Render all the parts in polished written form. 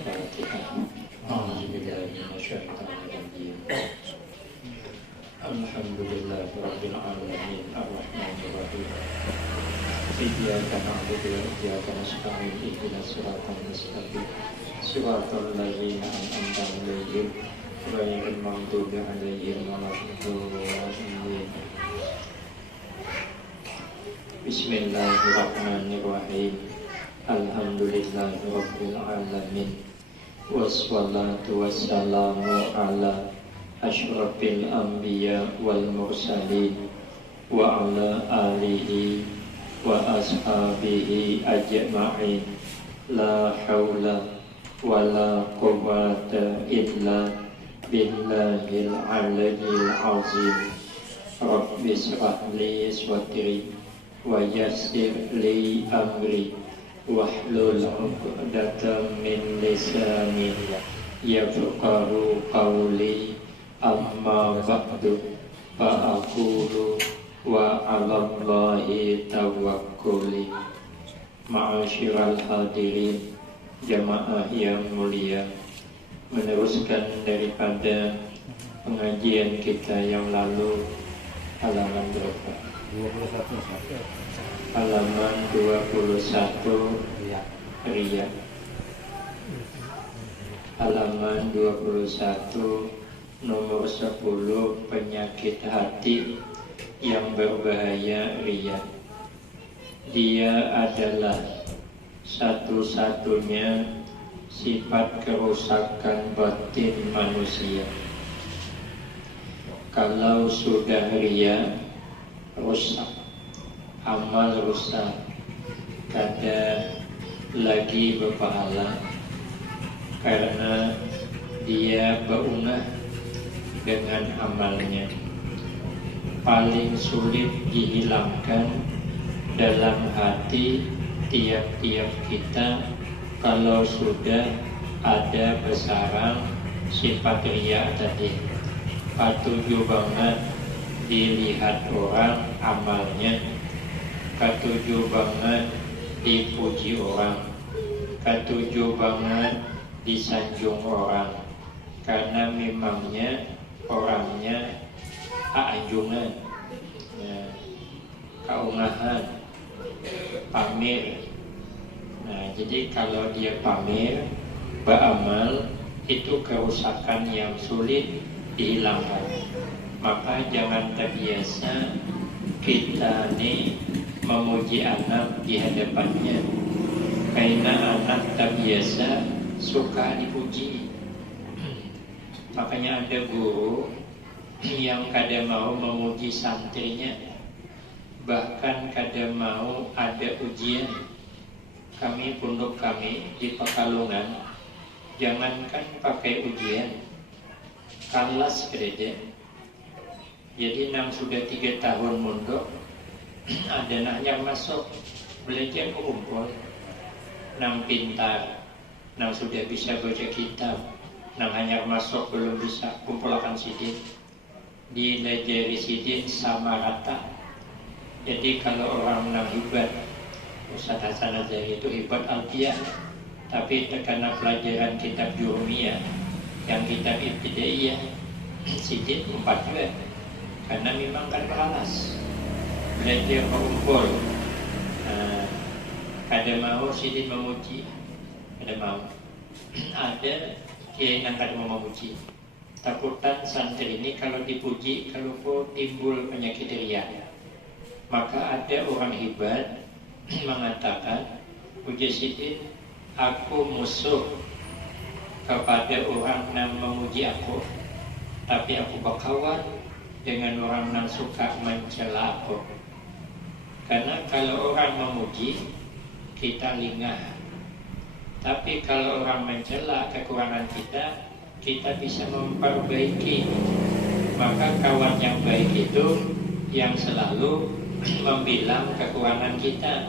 Al-Fatihah. A'udzubillahi minasyaitonir rajim. Alhamdulillahi rabbil alamin arrahmanir rahim. Iyyaka na'budu wa iyyaka nasta'in ihdinas siratal mustaqim siratal ladzina an'amta 'alaihim ghairil maghdubi 'alaihim waladdallin. Bismillahirrahmanirrahim. Alhamdulillahi rabbil alamin. Wassalatu wassalamu ala asyrafil anbiya wal mursalin wa ala alihi wa ashabihi ajma'in. La haula wa la quwwata illa billahil aliyyil azim. Rabbi shrah li sadri wa yassir li amri wahlul 'uqdatam min lisani yafqahu qawli. Amma ba'du fa aqulu wa 'alallahi tawakkuli. Ma'asyiral hadirin, jamaah yang mulia, meneruskan daripada pengajian kita yang lalu, halaman berapa? 21. Halaman 21 Riya. Halaman 21 nomor 10, penyakit hati yang berbahaya riya. Dia adalah satu-satunya sifat kerusakan batin manusia. Kalau sudah riya, rusak, amal rusak, kada lagi berpahala, karena dia beunah dengan amalnya. Paling sulit dihilangkan dalam hati tiap-tiap kita kalau sudah ada bersarang sifat riya tadi. Patuju banget dilihat orang amalnya, katuju banget dipuji orang, katuju banget disanjung orang, karena memangnya orangnya anjungan, kaungahan, pamer. Nah, jadi kalau dia pamer, beramal, itu kerusakan yang sulit dihilangkan. Maka jangan terbiasa kita nih memuji anak di hadapannya, karena anak terbiasa suka dipuji. Makanya ada guru yang kada mau memuji santrinya, bahkan kada mau ada ujian. Kami pondok kami di Pekalongan, jangankan pakai ujian, kelas krede. Jadi nang sudah 3 tahun mondok, ada nak yang masuk belajar kumpul, nang pintar, nang sudah bisa baca kitab, nang hanya masuk belum bisa kumpulkan sidin, dilajari sidin sama rata. Jadi kalau orang nang hebat, Ustaz Hasan Azhari itu hebat alfiah, tapi terkena pelajaran kitab Jurumiyah, yang kitab Ibtidaiyah, sidin 4 juga. Karena memang kan malas belajar mengumpul. Kada mau sidin memuji, kada mau. Ada kiai yang kada mau memuji. Takutan santri ini kalau dipuji, kalau kok timbul penyakit riya. Maka ada orang hebat mengatakan, puji sidin, aku musuh kepada orang yang memuji aku, tapi aku berkawan dengan orang yang suka mencela aku. Karena kalau orang memuji, kita lingah. Tapi kalau orang mencela kekurangan kita, kita bisa memperbaiki. Maka kawan yang baik itu yang selalu membilang kekurangan kita,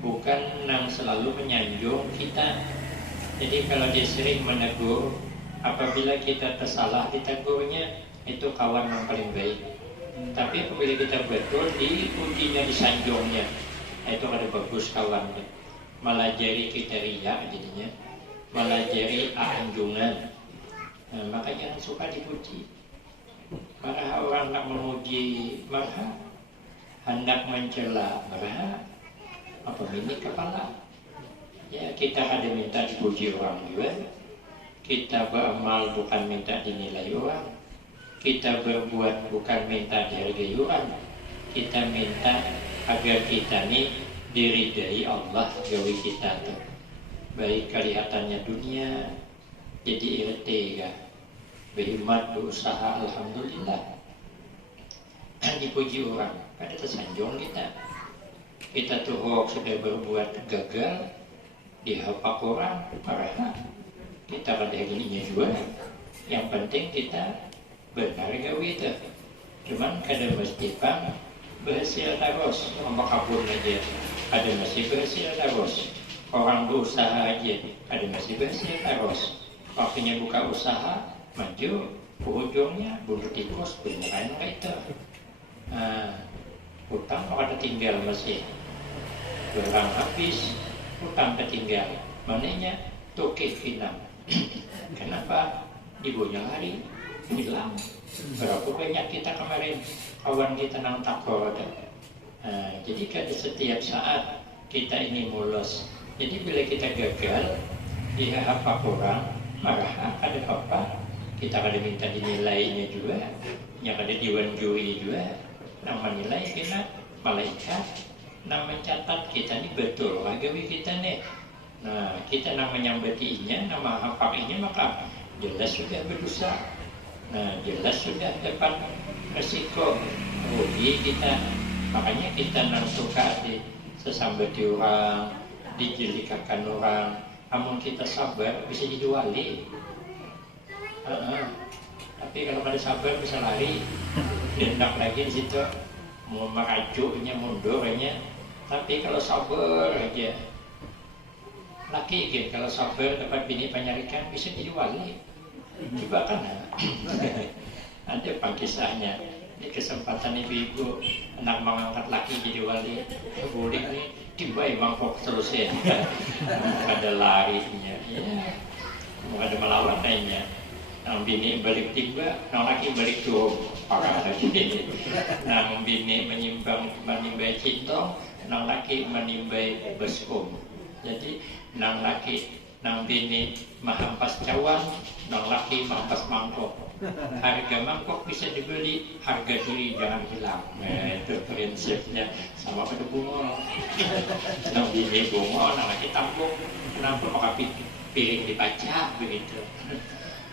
bukan yang selalu menyanjung kita. Jadi kalau dia sering menegur, apabila kita tersalah ditegurnya, itu kawan yang paling baik. Tapi apabila kita betul dipujinya, disanjungnya, itu ada bagus kawannya, malah jadi kita riya jadinya. melajari anjungan. Nah, maka jangan suka dipuji. Maka orang nak memuji marah, hendak mencela marah, apa ini kepala. Ya, kita ada minta dipuji orang juga. Kita beramal bukan minta dinilai orang. Kita berbuat bukan minta dihargai orang. Kita minta agar kita ini diridai Allah gawe kita tuh. Baik kelihatannya dunia jadi irte kan. Berhikmat berusaha alhamdulillah. Dipuji orang, ada tersanjung kita. Kita tuh sudah berbuat gagal, dihapak orang, parah. Kita pada gininya juga. Yang penting kita benar gawe itu. Cuman kadang mesti pang berhasil terus, ombak kabur aja. Ada masih berhasil terus. Orang berusaha aja, ada masih berhasil terus. Waktunya buka usaha, maju, ujungnya bunuh tikus, beneran itu. Hutang ada tinggal masih. Barang habis, hutang ketinggal. Mananya toke final. Kenapa? Ibunya lari, hilang. Berapa banyak kita kemarin kawan kita nang takor ada. Jadi kada setiap saat kita ini mulus. Jadi bila kita gagal, dia apa orang marah, ada apa? Kita kada minta dinilainya juga, yang ada diwanjuri juga. Nama nilai kita malaikat, nama mencatat kita ini betul agawi kita nih. Nah, kita nama nyambatinya, nama hafakinya maka jelas sudah berdosa. Nah, jelas sudah dapat resiko rugi kita. Makanya kita nang suka di sesambati orang, dijelikakan orang. Namun kita sabar bisa dijuali. Tapi kalau ada sabar bisa lari, dendak lagi di situ, mau merajunya mundurnya. Tapi kalau sabar aja, laki gitu, kalau sabar dapat bini penyarikan bisa dijuali. Coba kan ada pangkisahnya. Ini kesempatan ibu-ibu anak mengangkat laki jadi wali, boleh nih tiba mangkok terus ya. Ada larinya, ya, ada melawan lainnya. Nang bini balik tiba, nang laki balik turun, parah lagi. Nang bini menimbai cintong, nang laki menimbai beskum. Jadi nang laki, nang bini mahampas cawan, nang laki mahampas mangkok. Harga mangkok bisa dibeli, harga diri jangan hilang. Itu prinsipnya sama pada bunga. Nang bini bunga, nang laki tampung, kenapa maka piring dibaca begitu.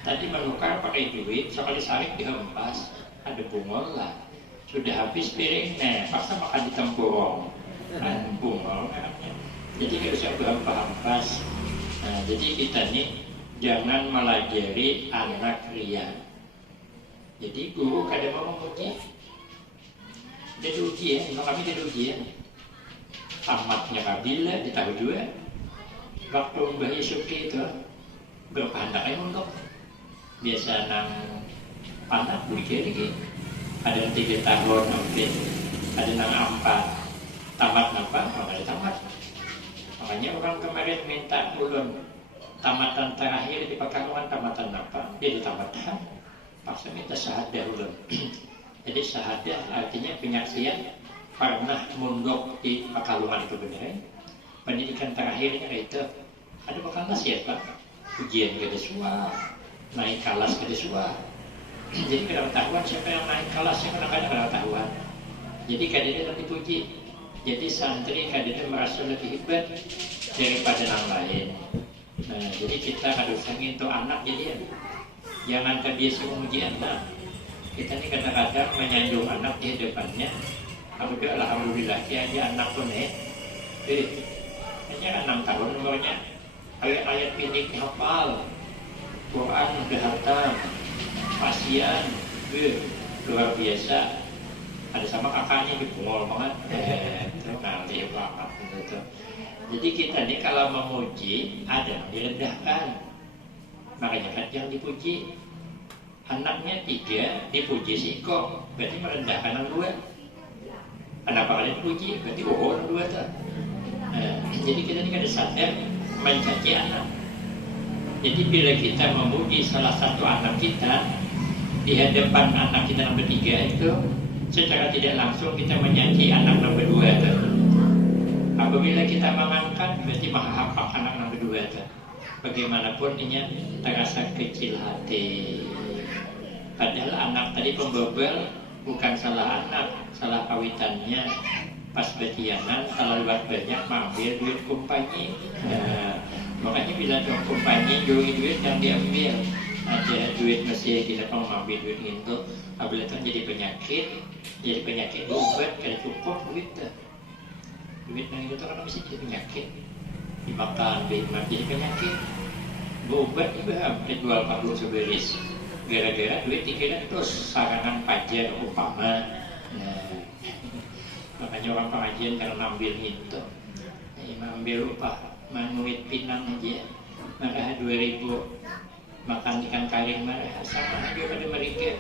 Tadi menukar pakai duit, sekali sarik dihempas, ada bungol lah. Sudah habis piringnya, paksa makan di tempurung. Bungol kan. Jadi kita bisa berhempas. Nah, jadi kita nih jangan melajari anak ria. Jadi guru kadang mau memuji. Jadi ujian, kami jadi ujian. Tamatnya kabila, ditahu juga. Waktu Mbah Yusuki itu berpandangnya untuk biasa nang panak bukit lagi. Ada yang 3 tahun mungkin, ada nang 4 tamat apa? Ada tamat. Makanya orang kemarin minta ulun tamatan terakhir di Pekalongan tamatan apa? Dia ditamatkan. Paksa minta syahadah ulun. Jadi syahadah artinya penyaksian pernah mondok di Pekalongan itu beneran. Pendidikan terakhirnya itu ada bakal nasihat Pak. Ujian gede suah. Naik kelas ke desua. Jadi kada ketahuan siapa yang naik kelas, siapa yang kada ketahuan. Jadi kadang lebih dipuji. Jadi santri kadang merasa lebih hebat daripada yang lain. Nah, jadi kita harus untuk anak jadi jangan terbiasa memuji anak. Kita ini kadang-kadang menyanjung anak di depannya. Alhamdulillah dia aja anak pun hanya 6 tahun umurnya. Ayat-ayat pindik hafal. Quran udah hatam, pasien, luar biasa. Ada sama kakaknya di bungol banget. Itu nanti banget gitu. Jadi kita nih kalau memuji ada yang direndahkan. Makanya kan yang dipuji. Anaknya 3 dipuji siko, berarti merendahkan yang 2. Kenapa kalian dipuji? Berarti yang 2 tuh. Jadi kita ini kada sadar mencaci anak. Jadi bila kita memuji salah satu anak kita di hadapan anak kita nomor 3 itu, secara tidak langsung kita menyanyi anak nomor 2 itu. Apabila kita mengangkat, berarti menghafal anak nomor 2 itu. Bagaimanapun ini terasa kecil hati. Padahal anak tadi pembobel bukan salah anak, salah kawitannya. Pas betianan kalau lewat banyak mengambil duit kumpanya. Makanya bila dong kumpanya duit yang diambil, ada duit mesti kita mau ambil duit itu. Apabila itu jadi penyakit obat kan cukup duit dah. Duit yang itu kan mesti jadi penyakit, dimakan jadi penyakit. Obat juga hampir jual 40 seberis. Gara-gara duit dikira terus sarangan pajak umpama. Nah, makanya orang pengajian karena ambil itu, ambil upah manuit pinang aja, marah 2.000 makan ikan karing marah sama aja pada mereka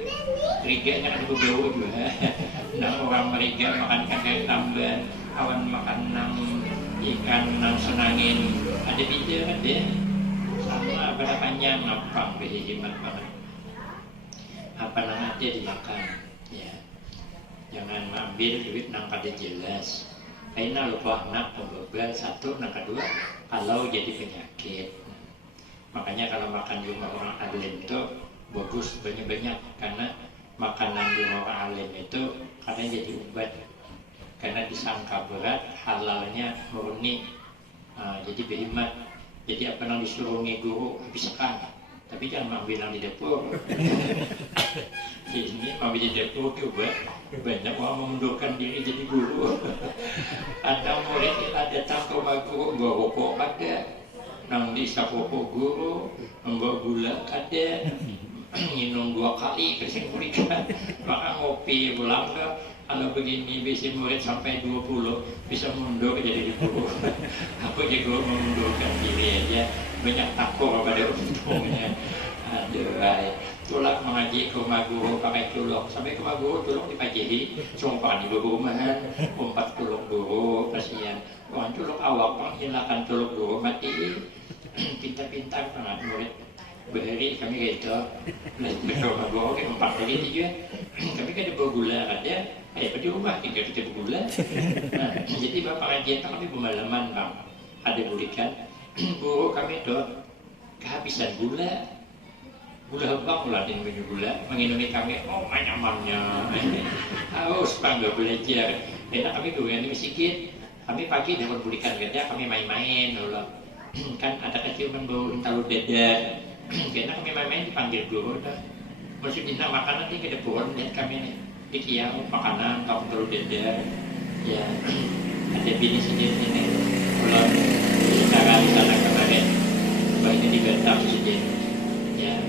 kan ada berbau juga. Nah orang mereka makan ikan karing tambah, awan makan ikan senangin, ada bija ada sama pada panjang ngampang berhemat banget. Apa nama dia dimakan, ya. Jangan ambil duit nang kada jelas. Aina lupa anak pembebel satu, nang kedua kalau jadi penyakit. Makanya kalau makan di rumah orang alim itu bagus banyak-banyak, karena makanan di rumah orang alim itu kadang jadi obat. Karena disangka berat, halalnya murni, jadi berhemat. Jadi apa yang disuruh guru habiskan, tapi jangan ambil yang di dapur. Ini ambil di dapur juga banyak orang mengundurkan diri jadi guru. Ada murid kita datang ke rumah guru bawa rokok ada, nang di sapoko guru membawa gula ada, minum 2 kali kesing berikan, maka ngopi pulang ke. Kalau begini bisa murid sampai 20 bisa mundur jadi guru. Aku juga mengundurkan diri aja, banyak takut pada untungnya. Aduh, tulak mengaji ke rumah guru pakai tulok, sampai ke rumah guru tulok dipajihi, sumpah di rumahan, umpat tulok guru, kasihan. Wah tulok awak menghilangkan tulok guru mati, pintar-pintar banget murid. Berhari kami gitu, ke rumah guru ke 4 kali juga, kami kan ada bawa gula ada. Di rumah kita bergula. Nah, jadi bapak pengajian kami bermalaman bang, ada berikan guru kami itu kehabisan gula bang uladin minum gula, menginumi kami, oh nyamannya, haus bangga belajar. Enak kami dulu yang sedikit, kami pagi dapat berikan kerja, kami main-main dulu. Kan ada kecil bau tahu dada, karena kami main-main dipanggil guru dah. Maksudnya makanan ini kita pohon lihat kami nih. Dikiau makanan tak perlu deda, ya ada bini sendiri ini kalau sekarang di sana kemarin baiknya di Batam saja, ya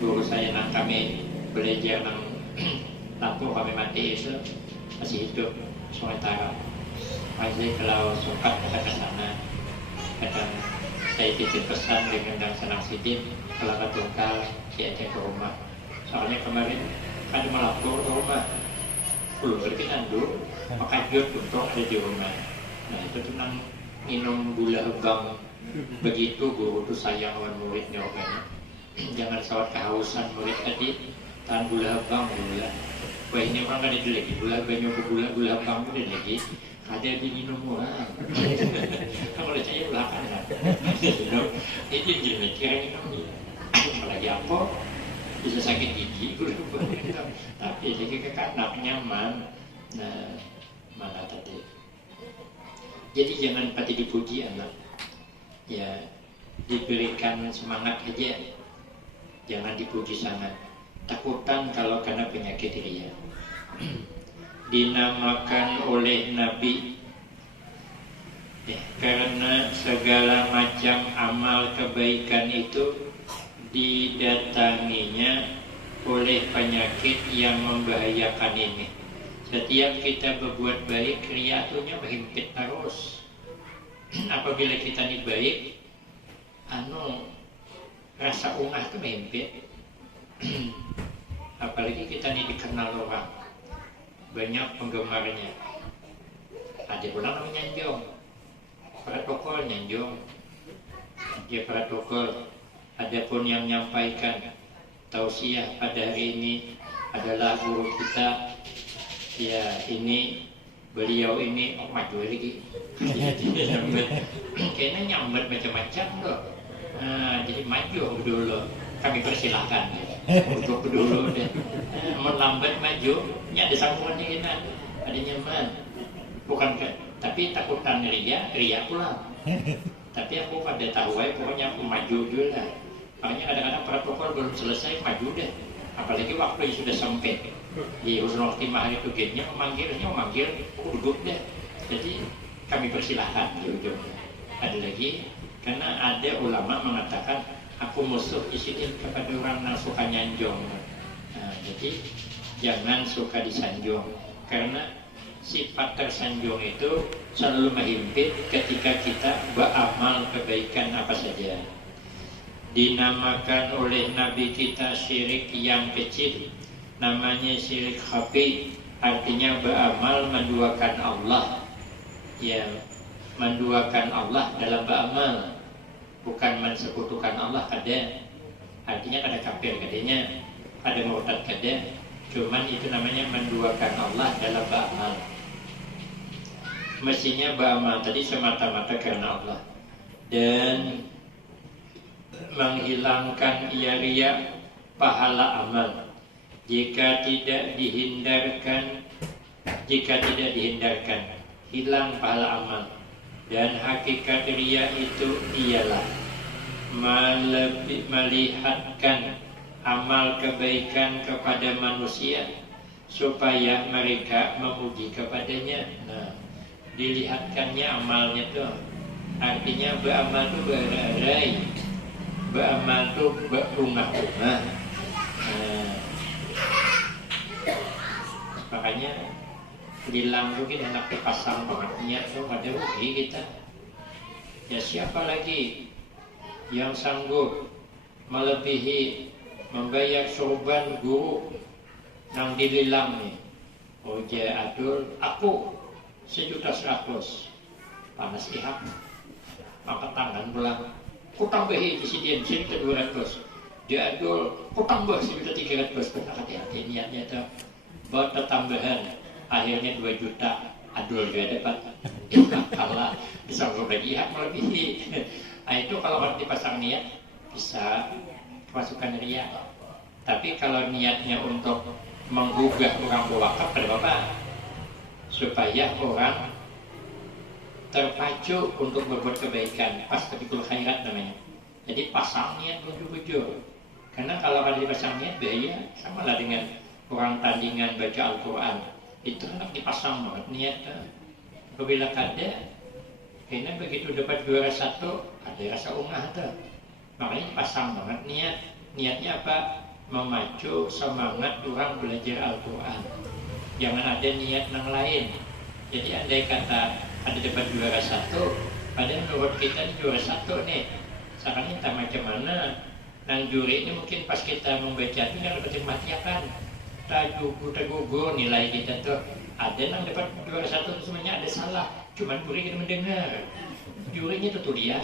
guru saya nang kami belajar nang lampu kami mati itu masih hidup sementara masih kalau sempat kita ke sana kadang saya titip pesan dengan dan senang sidik kalau ketungkal diajak ke rumah, soalnya kemarin ada melapor ke rumah belum berkenan dulu, maka jod untuk ada di rumah. Nah itu tentang minum gula hebang. Begitu guru itu sayang dengan muridnya orangnya. Jangan sawat kehausan murid tadi, tahan gula hebang gula. Wah ini orang ada lagi gula banyak gula hebang itu lagi. Ada di minum orang. Kalau saya belakangan, itu jadi kira minum. Apalagi apa? Bisa sakit gigi, tapi jadi anak nyaman. Nah, mana tadi? Jadi jangan pati dipuji anak, ya diberikan semangat aja, jangan dipuji sangat. Takutan kalau karena penyakit ria. Dinamakan oleh Nabi, ya, karena segala macam amal kebaikan itu didatanginya oleh penyakit yang membahayakan ini. Setiap kita berbuat baik, riatunya berhimpit terus. Apabila kita ini baik, rasa ungah itu berhimpit. Apalagi kita ini dikenal orang, banyak penggemarnya. Ada pula namanya nyanjong, protokol nyanjong, dia protokol. Adapun yang menyampaikan tausiah pada hari ini adalah guru kita. Ya, ini beliau ini maju lagi. Kayaknya nyambat macam-macam loh. Nah, jadi maju dulu. Kami persilahkan untuk dulu deh. Melambat maju, ini ada sambungannya kita. Ada nyaman. Bukan tapi takutan ria pula. Tapi aku pada tahu pokoknya aku maju dulu lah. Makanya kadang-kadang protokol belum selesai maju deh. Apalagi waktu yang sudah sempit. Di husnul khotimah itu gengnya memanggil, aku duduk deh. Jadi kami persilahkan di ujungnya. Ada lagi, karena ada ulama mengatakan aku musuh isidin kepada orang yang suka nyanjong. Nah, jadi jangan suka disanjung, karena sifat tersanjung itu selalu menghimpit ketika kita beramal kebaikan apa saja. Dinamakan oleh Nabi kita syirik yang kecil, namanya syirik khafi, artinya beramal menduakan Allah. Ya, menduakan Allah dalam beramal, bukan mensekutukan Allah. Artinya ada kafir kadanya, ada murtad kada. Cuman itu namanya menduakan Allah dalam beramal. Mestinya beramal tadi semata-mata karena Allah, dan menghilangkan ria pahala amal jika tidak dihindarkan, hilang pahala amal. Dan hakikat ria itu ialah melihatkan amal kebaikan kepada manusia supaya mereka memuji kepadanya. Nah, dilihatkannya amalnya tuh, artinya beramal tuh berai, beramal tuh berbunga-bunga. Makanya bilang mungkin enak dipasang banget niat tuh pada rugi kita. Ya siapa lagi yang sanggup melebihi membayar sorban guru nang dililang nih? Oh dia adul aku 1.100.000 panas ihap, angkat tangan pulang, ku tambahi di sini 1.200.000, dia adul ku tambah 1.300.000. Hati-hati niatnya tuh buat tambahan, akhirnya 2 juta adul juga dapat. Kalah bisa berbagi hak melebihi. Nah itu kalau harus dipasang niat bisa masukkan ria. Tapi kalau niatnya untuk menggugah orang berwakaf pada bapak, supaya orang terpacu untuk berbuat kebaikan, pas ketikul khairat namanya. Jadi pasang niat bujur-bujur. Karena kalau ada dipasang niat biaya, sama lah dengan orang tandingan baca Al-Quran. Itu hendak dipasang banget niat. Apabila kada, karena begitu dapat juara 1, ada rasa ungah tuh. Makanya dipasang banget niat. Niatnya apa? Memacu semangat orang belajar Al-Quran. Jangan ada niat yang lain. Jadi andai kata ada dapat juara 1, padahal menurut kita ini juara 1 nih, sekarang entah macam mana. Nang juri ini mungkin pas kita membaca itu yang dapat matiakan, tergugur nilai kita tuh. Ada yang dapat juara 1 itu semuanya ada salah, cuman juri kita mendengar. Jurinya tutulian.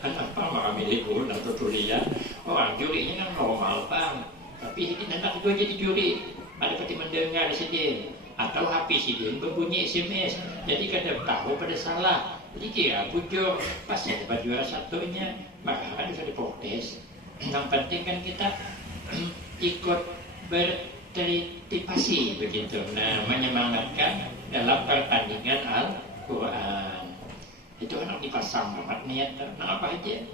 Kenapa maka milih guru dan tutulian? Orang jurinya kan normal bang, tapi hendak itu jadi juri. Ada peti mendengar di sini, atau HP sidin berbunyi SMS, jadi kadang tahu pada salah, jadi kira bujur, pas ya dapat juara 1-nya, maka kan bisa diprotes. Yang penting kan kita ikut berteripasi begitu, nah menyemangatkan dalam pertandingan Al-Quran. Itu anak dipasang banget niat, nah apa aja,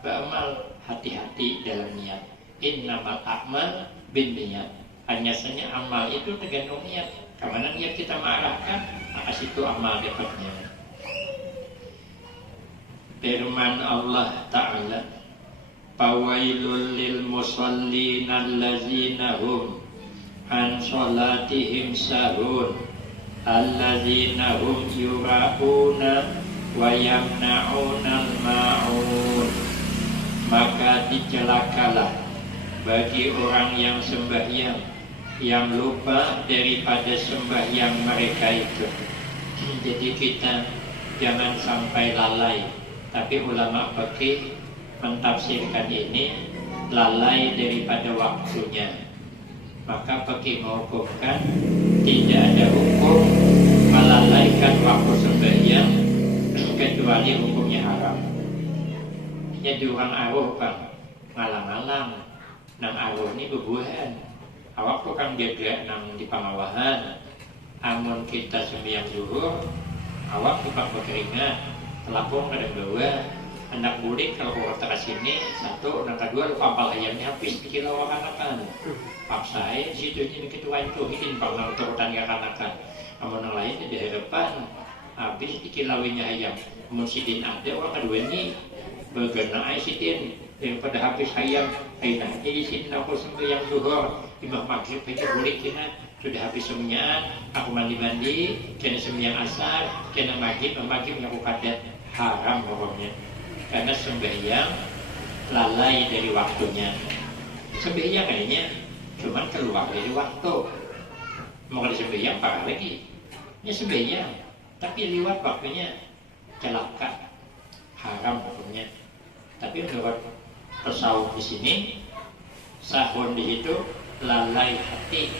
beramal hati-hati dalam niat. Innamal a'mal binniyat. Hanya saja amal itu tergantung niat. Kemana niat kita mengarahkan, maka situ amal dapatnya. Firman Allah Ta'ala, fawailul lil musallin allazina hum an salatihim sahun allazina hum yura'una wa yamna'unal ma'un. Maka dicelakalah bagi orang yang sembahyang, yang lupa daripada sembahyang mereka itu. Jadi kita jangan sampai lalai. Tapi ulama fikih mentafsirkan ini lalai daripada waktunya, maka bagi menghukumkan tidak ada hukum melalaikan waktu sembahyang kecuali hukumnya haram. Jadi orang aruh bang ngalang-ngalang nang aruh ini bebuahan awak tukang jaga nang di pangawahan. Amun kita sembahyang zuhur awak tukang berkeringat telapung kadang dua anak bulik kalau keluar ke sini satu dan kedua lupa ampal ayamnya habis bikin lawak anakan paksa di situ ini ketua itu ini bang turutan kanakan. Amun yang lain di hadapan habis bikin lawinya ayam. Amun sidin ada orang kedua ini bergena sidin daripada habis ayam ayam jadi sidin aku sembahyang zuhur imam maghrib pikir bulik kena sudah habis semuanya aku mandi kena sembahyang asar kena maghrib aku kadet haram hukumnya karena sembahyang lalai dari waktunya. Sembahyang kayaknya cuman keluar dari waktu mau sembahyang parah lagi ya sembahyang tapi lewat waktunya celaka haram hukumnya. Tapi menurut tasawuf di sini sahun di situ lalai hati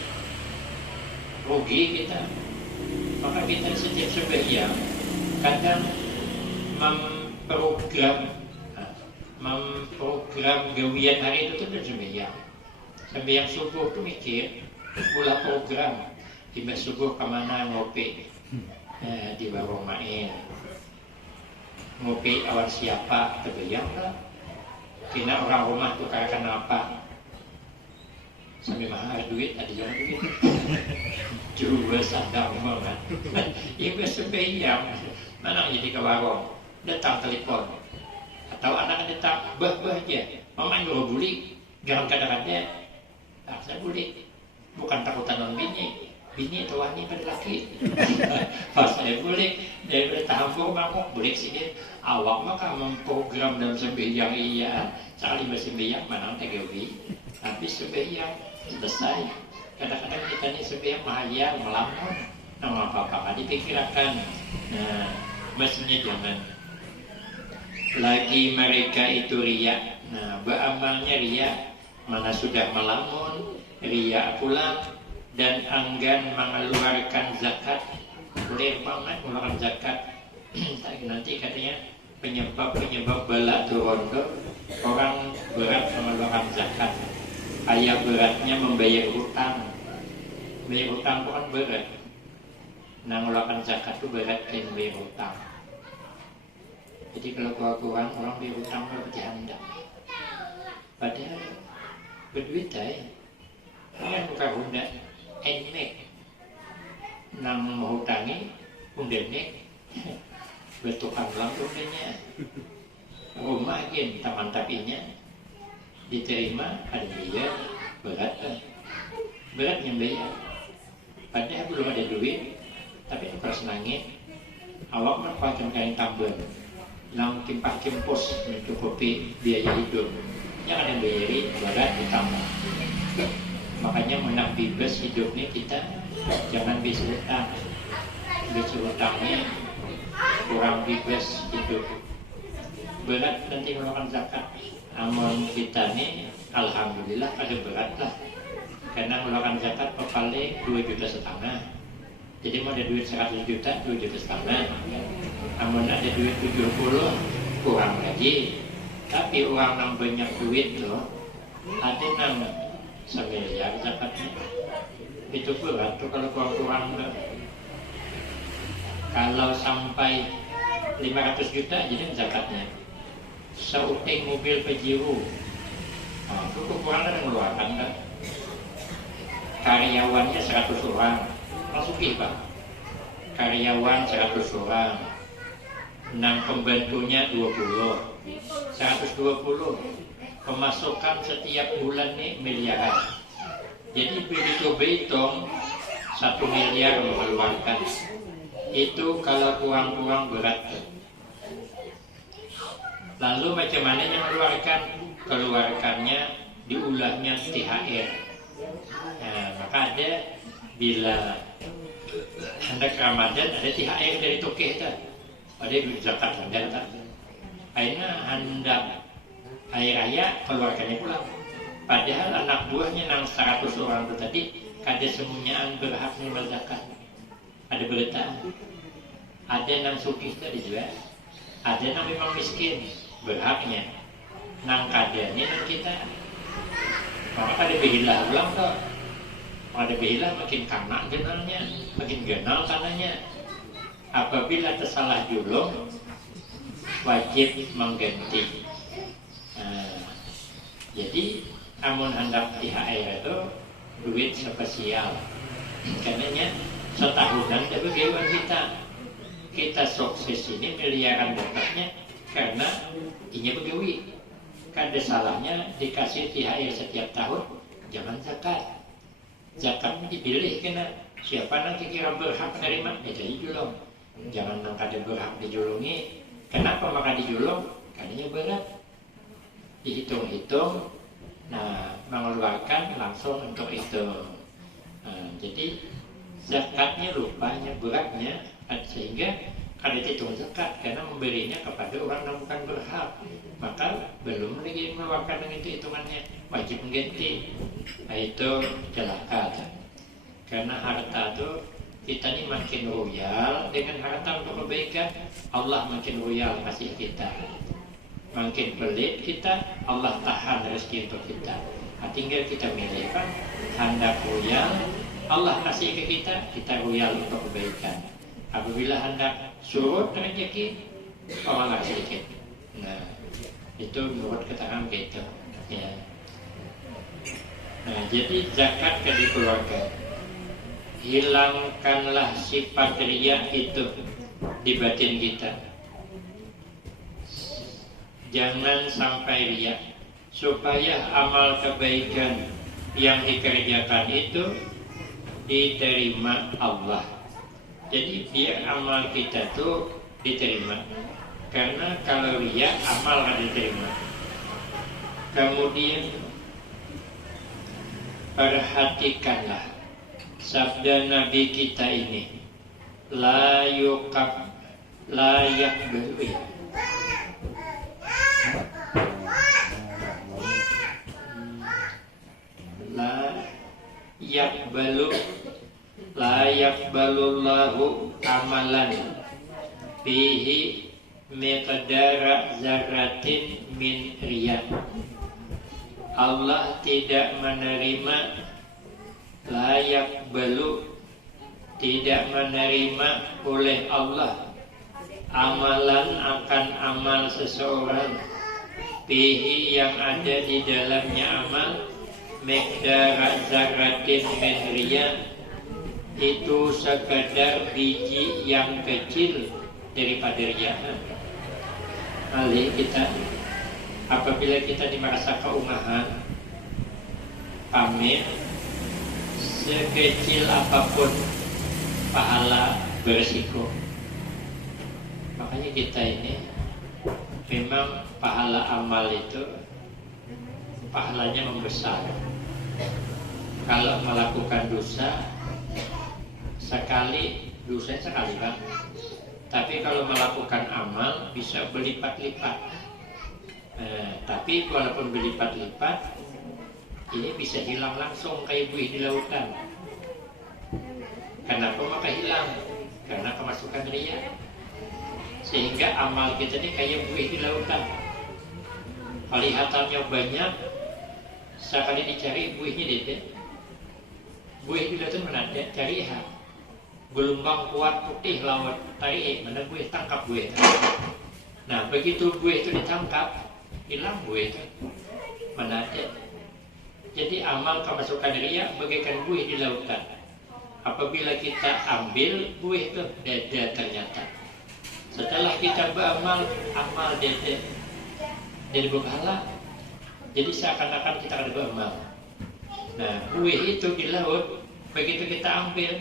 rugi kita. Maka kita setiap sembahyang kadang memprogram gawian hari itu tuh sembahyang subuh tuh mikir pula program tiba subuh kemana ngopi di warung main ngopi awal siapa terbayang lah kena orang rumah tuh kayak apa sampai mahal duit ada jangan duit juga sadar banget ibu sembahyang mana jadi ke warung datang telepon atau anak datang bah aja mama nyuruh buli jangan kadang-kadang saya buli bukan takutan non bini atau wani pada laki pas saya buli dari tampung mangkok buli sih dia awak maka memprogram dalam sembahyang iya sekali bersembahyang mana tegawi habis sembahyang selesai kadang-kadang kita ini sembahyang mahayang melamun nama apa-apa dipikirkan. Nah mestinya jangan lagi mereka itu riya. Nah beramalnya riya mana sudah melamun riya pula dan enggan mengeluarkan zakat boleh banget mengeluarkan zakat nanti katanya penyebab bala turun ke orang berat mengeluarkan zakat ayah beratnya membayar hutang itu kan berat nah mengeluarkan zakat itu berat kayak membayar hutang. Jadi kalau kurang orang bayar hutang berarti hendak padahal berduit aja kan bukan hendak enek nang menghutangi undenek bertukang ulang undenya rumah gen taman tapinya diterima ada biaya berat yang bayar padahal belum ada duit tapi kalau senangin awak merupakan kain tambun nang timpah kimpus mencukupi biaya hidup yang ada bayari berat ditambah. Makanya menak bebas hidupnya kita jangan bisa utangnya kurang bebas hidup berat nanti melakukan zakat. Amun kita nih alhamdulillah ada berat lah karena melakukan zakat paling 2,5 juta. Jadi mau ada duit 100 juta 2,5 juta. Amun ada duit 70 kurang lagi. Tapi orang yang banyak duit loh ada nang semiliar zakatnya itu berat tuh kalau kurang kalau sampai 500 juta jadi zakatnya seuting mobil Pajero itu kurang ada mengeluarkan kan karyawannya 100 orang masuki pak karyawan 100 orang nang pembantunya 20 120 pemasukan setiap bulan nih miliaran. Jadi begitu berhitung 1 miliar mengeluarkan itu kalau kurang berat. Lalu macam mana yang mengeluarkan? Keluarkannya diulahnya THR. Nah, maka ada bila hendak Ramadan ada THR dari Tokeh itu. Ada duit zakat hendak tak? Aina hendak hari raya keluarganya pulang. Padahal anak buahnya nang 100 orang itu tadi kada semuanya berhak menerima zakat. Ada berita, ada nang sugih tadi juga, ada nang memang miskin berhaknya, nang kadanya nang kita. Maka kada behilah ulang toh. Ada behilah makin kanak genalnya, makin genal tanahnya. Apabila tersalah julung, wajib mengganti. Jadi amun hendak THR itu duit spesial. Karenanya setahunan dari bagaimana kita sukses ini miliaran dapatnya karena ini begawi. Kada salahnya dikasih THR setiap tahun, jangan zakat. Zakatnya dipilih kena siapa nanti kira berhak menerima, jadi julung. Jangan nang kada berhak dijulungi. Kenapa maka dijulung? Karena berat. Dihitung-hitung, nah mengeluarkan langsung untuk itu. Jadi zakatnya rupanya beratnya, sehingga kada dihitung zakat karena memberinya kepada orang yang bukan berhak. Maka belum lagi mengeluarkan dengan itu hitungannya, wajib mengganti. Nah itu celaka. Karena harta itu kita ini makin royal dengan harta untuk kebaikan, Allah makin royal kasih kita. Makin pelit kita, Allah tahan rezeki untuk kita. Nah, tinggal kita milih kan, hendak royal, Allah kasih ke kita, kita royal untuk kebaikan. Apabila hendak surut rezeki, Allah sedikit. Nah, itu menurut keterangan kita. Ya. Nah, jadi zakat ke dikeluarkan. Hilangkanlah sifat riya itu di batin kita. Jangan sampai riya, supaya amal kebaikan yang dikerjakan itu diterima Allah. Jadi biar amal kita tuh diterima. Karena kalau riya, amal akan diterima. Kemudian perhatikanlah sabda Nabi kita ini, la yakbalu ya. La yakbalullahu amalan fihi miqdara zarratin min riya. Allah tidak menerima, la yakbalu, tidak menerima oleh Allah amalan akan amal seseorang fihi yang ada di dalamnya amal miqdara zarratin min riya, itu sekadar biji yang kecil daripada riya. Kali kita apabila kita merasa keumahan, pamer, sekecil apapun pahala berisiko. Makanya kita ini memang pahala amal itu pahalanya membesar. Kalau melakukan dosa sekali, dosa sekali kan. Tapi kalau melakukan amal bisa berlipat-lipat. Tapi walaupun berlipat-lipat, ini bisa hilang langsung kayak buih di lautan. Kenapa maka hilang? Karena kemasukan riya. Sehingga amal kita ini kayak buih di lautan. Kelihatannya banyak, sekali dicari buihnya dede. Buih di lautan mana ada? Cari ya. Gelombang kuat putih laut, tarik mana buih, tangkap buih. Nah begitu buih itu ditangkap, hilang buih itu. Mana ada? Jadi amal kemasukan riya bagaikan buih di lautan. Apabila kita ambil buih itu dada ternyata. Setelah kita beramal, amal dada jadi berpahala. Jadi seakan-akan kita ada beramal. Nah buih itu di laut, begitu kita ambil,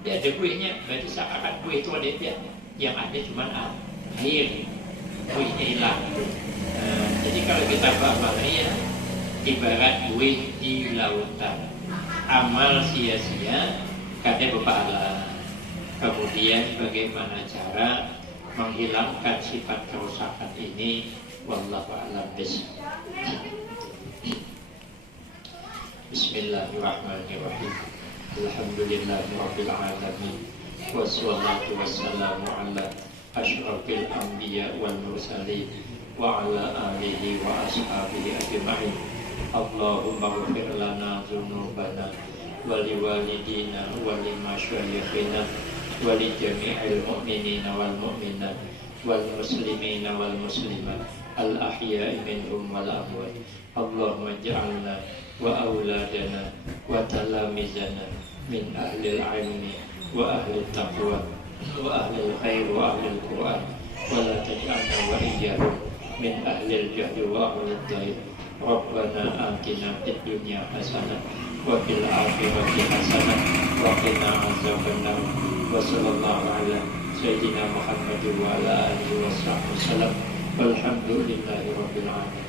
dia ada buihnya, berarti seakan-akan buih itu ada dia. Yang ada cuma air, buihnya hilang. Jadi kalau kita beramal riya, ibarat buih di lautan, amal sia-sia, kada berpahala. Kemudian bagaimana cara menghilangkan sifat kerusakan ini? Wallahu a'lam Bismillahirrahmanirrahim. Alhamdulillahirabbil alamin. Wassalatu wassalamu ala asyrafil anbiya wal mursalin wa ala alihi wa ashabihi ajma'in. Allahumma ighfir lana dzunubana wa liwalidina wa limasyayikhina wa li jami'il mu'minina wal mu'minat wal muslimina wal muslimat al ahya'i minhum wal amwat. Allahumma ij'alna wa auladana wa talamizana min ahlil ilmi wa ahlil taqwa wa ahlil khair wa ahlil quran wa la taj'alna wa iyyahum min ahlil jahli wa ahlil dhaif. Rabbana atina fid dunya hasanah wa fil akhirati hasanah wa qina azabannar. Wa sallallahu ala sayyidina Muhammad wa ala alihi wa sahbihi wasallam. Walhamdulillahi rabbil alamin.